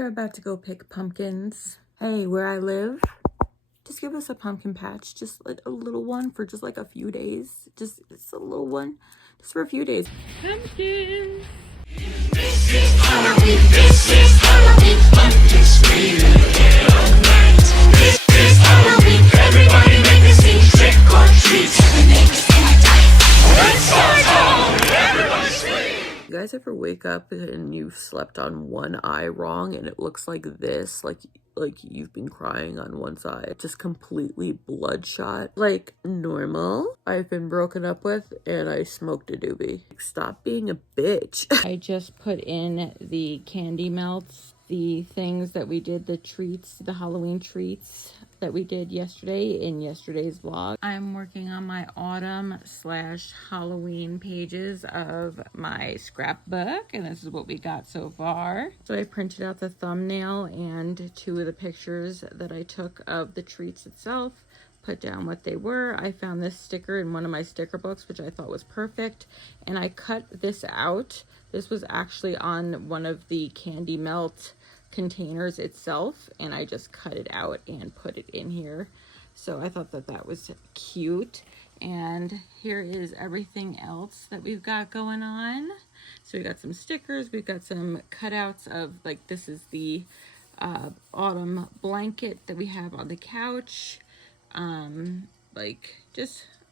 We're about to go pick pumpkins. Hey, where I live, just give us a pumpkin patch, just like a little one for just like a few days. Just a little one, just for a few days. Pumpkins. This is Halloween, pumpkin screaming all night. This is Halloween, everybody make a scene, trick or treat, make a scene like that. Let's start home, everybody scream. You guys ever wake up and you've slept on one eye wrong and it looks like this, like you've been crying on one side, just completely bloodshot, like normal? I've been broken up with and I smoked a doobie. Stop being a bitch. I just put in the candy melts, the things that we did, the treats, the Halloween treats that we did yesterday in yesterday's vlog. I'm working on my autumn/Halloween pages of my scrapbook, and this is what we got so far. So I printed out the thumbnail and 2 of the pictures that I took of the treats itself, put down what they were. I found this sticker in one of my sticker books, which I thought was perfect, and I cut this out. This was actually on one of the candy melt containers itself, and I just cut it out and put it in here. So I thought that that was cute. And here is everything else that we've got going on. So we got some stickers, we've got some cutouts of, like, this is the autumn blanket that we have on the couch.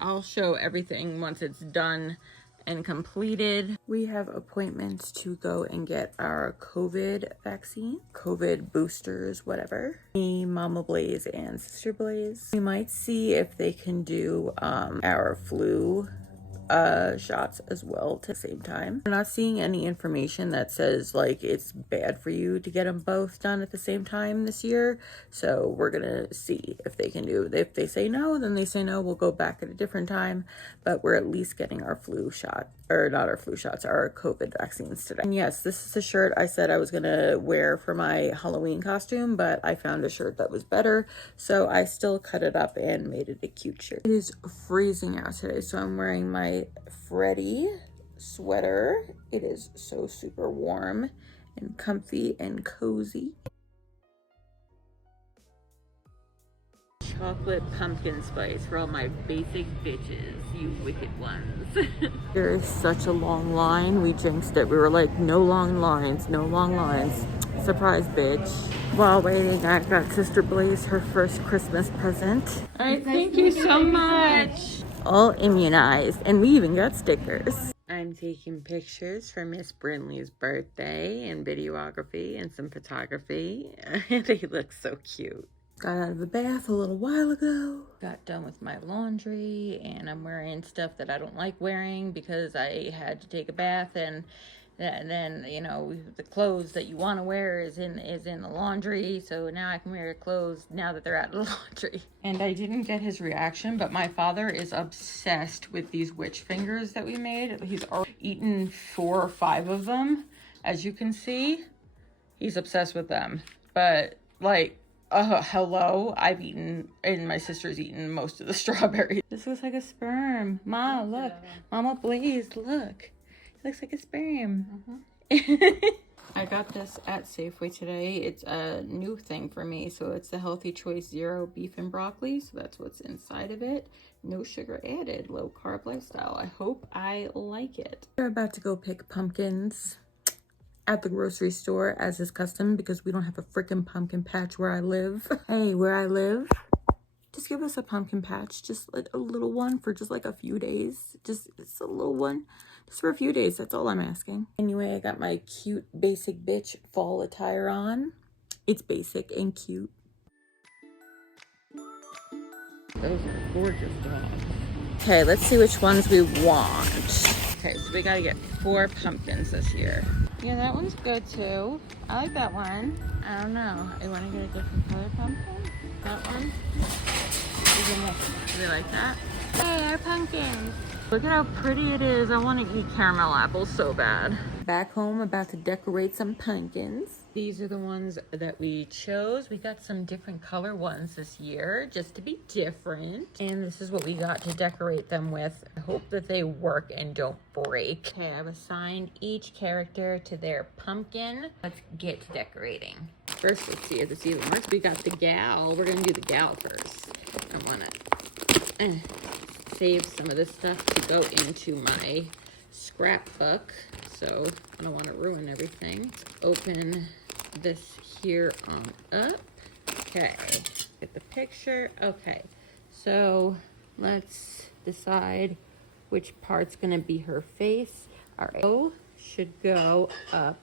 I'll show everything once it's done and completed. We have appointments to go and get our COVID vaccine, COVID boosters, whatever. Me, Mama Blaze, and Sister Blaze. We might see if they can do our flu shots as well at the same time. We're not seeing any information that says like it's bad for you to get them both done at the same time this year, so we're gonna see if they can do. If they say no, then they say no, we'll go back at a different time, but we're at least getting our flu shot, or not our flu shots, our COVID vaccines today. And yes, this is a shirt I said I was gonna wear for my Halloween costume, but I found a shirt that was better, so I still cut it up and made it a cute shirt. It is freezing out today, so I'm wearing my Freddy sweater. It is so super warm and comfy and cozy. Chocolate pumpkin spice for all my basic bitches, you wicked ones. There is such a long line. We jinxed it. We were like, no long lines, no long lines. Surprise, bitch. While waiting, I got Sister Blaze her first Christmas present. All right, thank you so much. All immunized, and we even got stickers. I'm taking pictures for Miss Brinley's birthday and videography and some photography. They look so cute. Got out of the bath a little while ago. Got done with my laundry, and I'm wearing stuff that I don't like wearing because I had to take a bath, and then, you know, the clothes that you want to wear is in the laundry, so now I can wear clothes now that they're out of the laundry. And I didn't get his reaction, but my father is obsessed with these witch fingers that we made. He's already eaten 4 or 5 of them. As you can see, he's obsessed with them. But, like, hello, I've eaten, and my sister's eaten most of the strawberries. This looks like a sperm. Ma, look. Mama Blaze, look. Looks like a sperm. I got this at Safeway today. It's a new thing for me. So it's the Healthy Choice Zero Beef and Broccoli. So that's what's inside of it. No sugar added. Low carb lifestyle. I hope I like it. We're about to go pick pumpkins at the grocery store, as is custom, because we don't have a freaking pumpkin patch where I live. Hey, where I live, just give us a pumpkin patch, just like a little one for just like a few days. Just a little one. Just for a few days, that's all I'm asking. Anyway, I got my cute basic bitch fall attire on. It's basic and cute. Those are gorgeous dogs. Okay, let's see which ones we want. Okay, so we gotta get 4 pumpkins this year. Yeah, that one's good too. I like that one. I don't know. I want to get a different color pumpkin. That one. Do they like that? Hey, our pumpkins. Look at how pretty it is. I want to eat caramel apples so bad. Back home, about to decorate some pumpkins. These are the ones that we chose. We got some different color ones this year just to be different. And this is what we got to decorate them with. I hope that they work and don't break. Okay, I've assigned each character to their pumpkin. Let's get to decorating. First, let's see if this even works. We got the gal. We're gonna do the gal first. I wanna save some of this stuff to go into my scrapbook, so I don't want to ruin everything. Open this here on up. Okay, get the picture. Okay, so let's decide which part's gonna be her face. All right, O should go up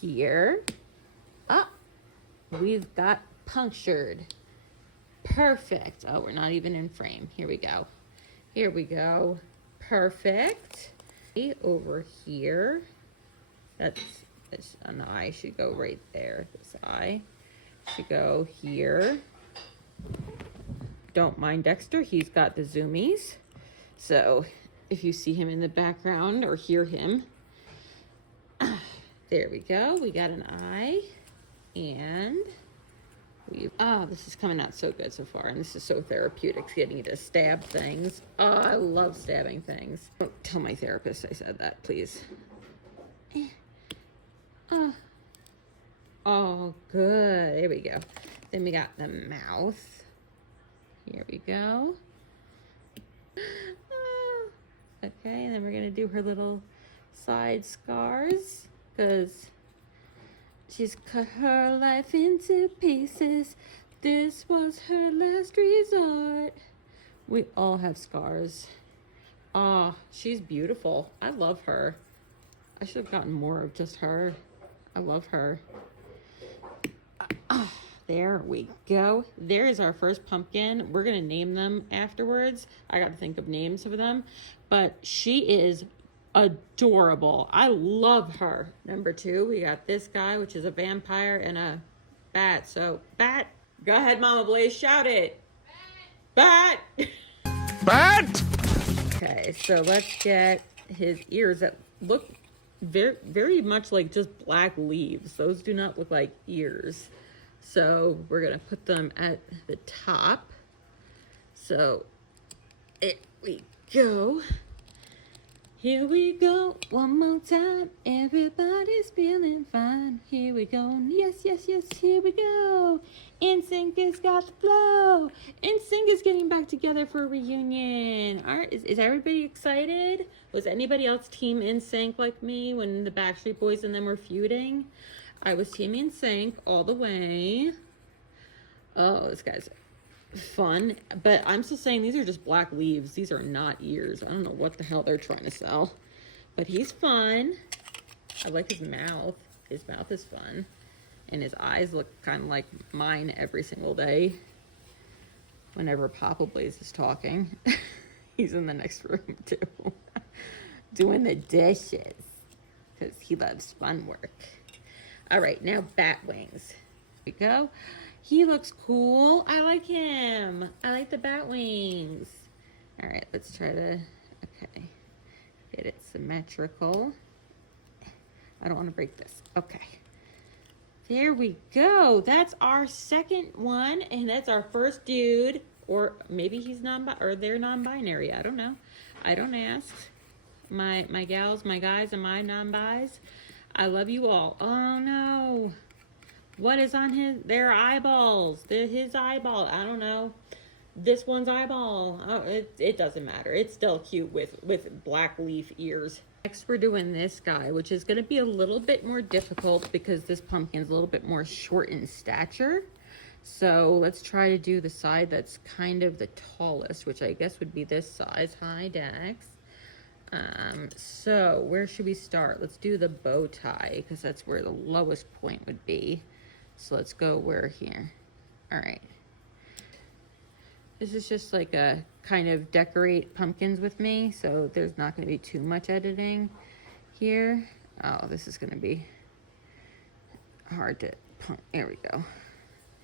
here. Ah, we've got punctured. Perfect. Oh, we're not even in frame. Here we go. Here we go. Perfect. Over here. That's an eye should go right there. This eye should go here. Don't mind Dexter. He's got the zoomies. So if you see him in the background or hear him, there we go. We got an eye. And this is coming out so good so far, and this is so therapeutic, getting to stab things. Oh, I love stabbing things. Don't tell my therapist I said that, please. Oh, good. There we go. Then we got the mouth. Here we go. Okay, and then we're gonna do her little side scars, because she's cut her life into pieces. This was her last resort. We all have scars. Ah, she's beautiful. I love her. I should have gotten more of just her. I love her. There we go. There's our first pumpkin. We're gonna name them afterwards. I got to think of names for them, but she is adorable. I love her. Number 2, we got this guy, which is a vampire and a bat. So, bat. Go ahead, Mama Blaze, shout it. Bat. Bat. Okay, so let's get his ears that look very, very much like just black leaves. Those do not look like ears. So we're gonna put them at the top. So there we go. Here we go, one more time. Everybody's feeling fine. Here we go. Yes, yes, yes, here we go. NSYNC has got the flow. NSYNC is getting back together for a reunion. All right, is everybody excited? Was anybody else team NSYNC like me when the Backstreet Boys and them were feuding? I was team NSYNC all the way. Oh, this guy's fun, but I'm still saying these are just black leaves. These are not ears. I don't know what the hell they're trying to sell, but he's fun. I like his mouth. His mouth is fun, and his eyes look kind of like mine every single day. Whenever Papa Blaze is talking, he's in the next room too, doing the dishes, because he loves fun work. All right, now bat wings. Here we go. He looks cool. I like him. I like the bat wings. All right, let's try to, okay, get it symmetrical. I don't want to break this. Okay. There we go. That's our second one, and that's our first dude, or maybe he's or they're non-binary. I don't know. I don't ask. My gals, my guys, and my non-bis. I love you all. Oh no. What is on their eyeballs? His eyeball. I don't know. This one's eyeball. Oh, it doesn't matter. It's still cute with black leaf ears. Next, we're doing this guy, which is going to be a little bit more difficult because this pumpkin's a little bit more short in stature. So let's try to do the side that's kind of the tallest, which I guess would be this size. Hi, Dax. So where should we start? Let's do the bow tie because that's where the lowest point would be. So let's go where here. All right. This is just like a kind of decorate pumpkins with me, so there's not going to be too much editing here. Oh, this is going to be hard to there we go.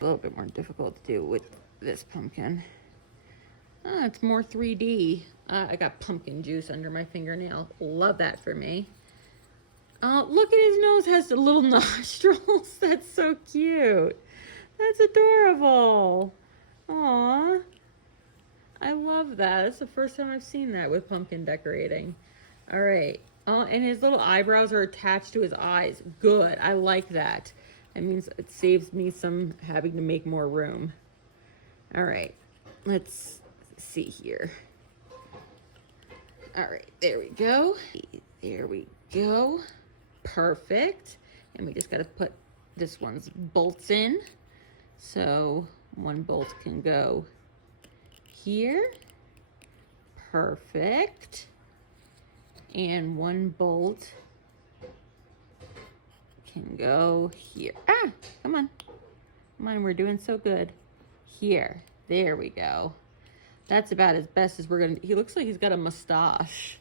A little bit more difficult to do with this pumpkin. Oh, it's more 3D. I got pumpkin juice under my fingernail. Love that for me. Oh, look at his nose has the little nostrils. That's so cute. That's adorable. Aww. I love that. That's the first time I've seen that with pumpkin decorating. All right. Oh, and his little eyebrows are attached to his eyes. Good. I like that. That means it saves me some having to make more room. All right. Let's see here. All right. There we go. There we go. Perfect. And we just got to put this one's bolts in. So one bolt can go here. Perfect. And one bolt can go here. Ah, come on. Come on, we're doing so good. Here. There we go. That's about as best as we're gonna. He looks like he's got a mustache.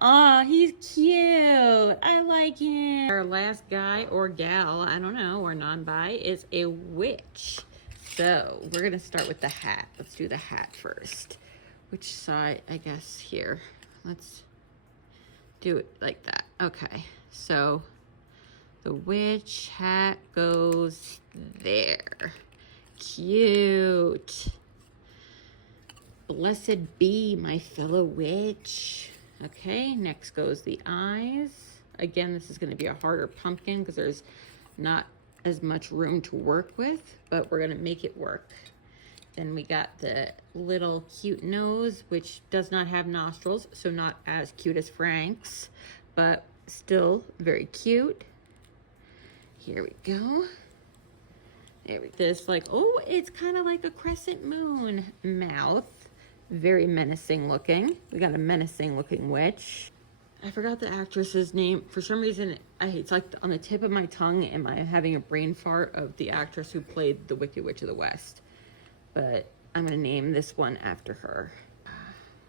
Aw, he's cute. I like him. Our last guy or gal, I don't know, or non-bi, is a witch. So we're gonna start with the hat. Let's do the hat first. Which side? I guess here. Let's do it like that. Okay, so the witch hat goes there. Cute. Blessed be my fellow witch. Okay, next goes the eyes. Again, this is going to be a harder pumpkin because there's not as much room to work with, but we're going to make it work. Then we got the little cute nose, which does not have nostrils, so not as cute as Frank's, but still very cute. Here we go. There we go. This like, oh, it's kind of like a crescent moon mouth. Very menacing looking. We got a menacing looking witch. I forgot the actress's name. For some reason, it's like on the tip of my tongue. Am I having a brain fart of the actress who played the Wicked Witch of the West? But I'm gonna name this one after her.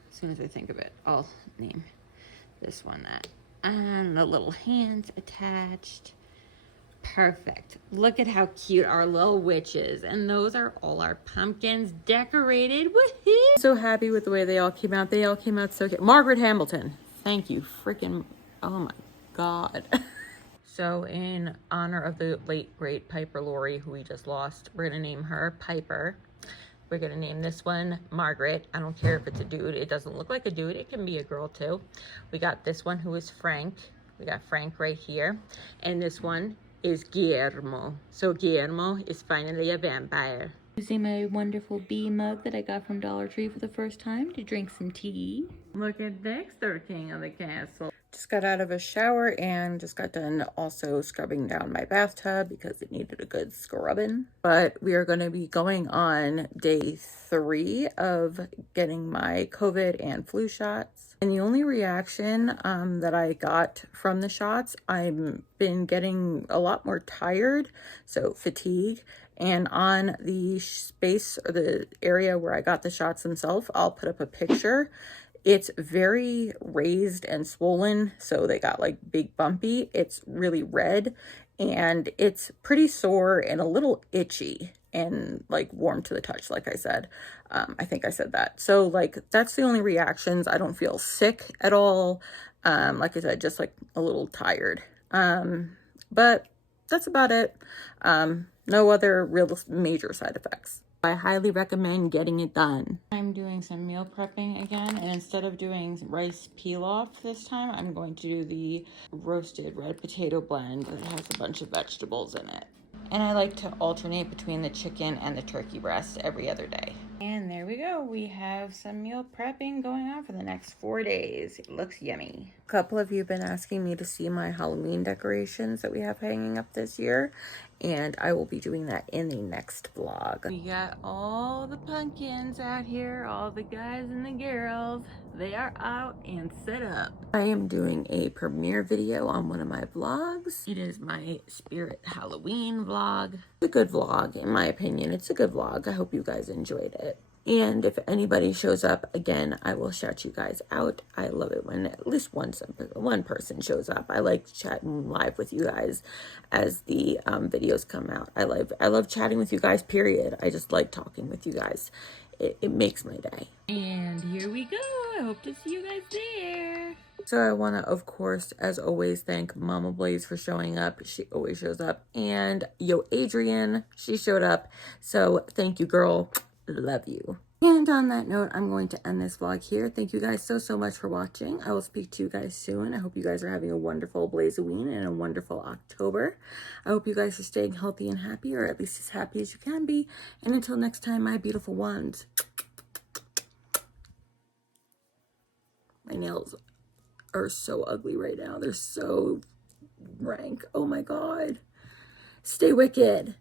As soon as I think of it, I'll name this one that. And the little hands attached. Perfect. Look at how cute our little witch is. And those are all our pumpkins decorated. Woohoo! So happy with the way they all came out. They all came out so cute. Margaret Hamilton. Thank you. Freaking, oh my God. So in honor of the late, great Piper Laurie, who we just lost, we're going to name her Piper. We're going to name this one Margaret. I don't care if it's a dude. It doesn't look like a dude. It can be a girl too. We got this one who is Frank. We got Frank right here. And this one is Guillermo. So Guillermo is finally a vampire. Using my wonderful bee mug that I got from Dollar Tree for the first time to drink some tea. Look at Dexter, king of the castle. Just got out of a shower and just got done also scrubbing down my bathtub because it needed a good scrubbing. But we are going to be going on day 3 of getting my COVID and flu shots. And the only reaction that I got from the shots, I've been getting a lot more tired, so fatigue. And on the space or the area where I got the shots themselves, I'll put up a picture. It's very raised and swollen, so they got like big bumpy. It's really red and it's pretty sore and a little itchy and like warm to the touch, like I said. I think I said that. So like that's the only reactions. I don't feel sick at all. Like I said, just like a little tired. But that's about it. No other real major side effects. I highly recommend getting it done. I'm doing some meal prepping again, and instead of doing rice pilaf this time, I'm going to do the roasted red potato blend that has a bunch of vegetables in it. And I like to alternate between the chicken and the turkey breast every other day. And there we go. We have some meal prepping going on for the next 4 days. It looks yummy. A couple of you have been asking me to see my Halloween decorations that we have hanging up this year, and I will be doing that in the next vlog. We got all the pumpkins out here, all the guys and the girls. They are out and set up. I am doing a premiere video on one of my vlogs. It is my Spirit Halloween vlog. It's a good vlog, in my opinion. It's a good vlog. I hope you guys enjoyed it. And if anybody shows up, again, I will shout you guys out. I love it when at least one person shows up. I like chatting live with you guys as the videos come out. I love chatting with you guys, period. I just like talking with you guys. it makes my day. And here we go. I hope to see you guys there. So I want to, of course, as always, thank Mama Blaze for showing up. She always shows up. And yo, Adrian, she showed up. So thank you, girl. Love you. And on that note, I'm going to end this vlog here. Thank you guys so much for watching. I will speak to you guys soon. I hope you guys are having a wonderful Blazeween and a wonderful October. I hope you guys are staying healthy and happy, or at least as happy as you can be. And until next time, my beautiful ones. My nails are so ugly right now. They're so rank. Oh my God. Stay wicked.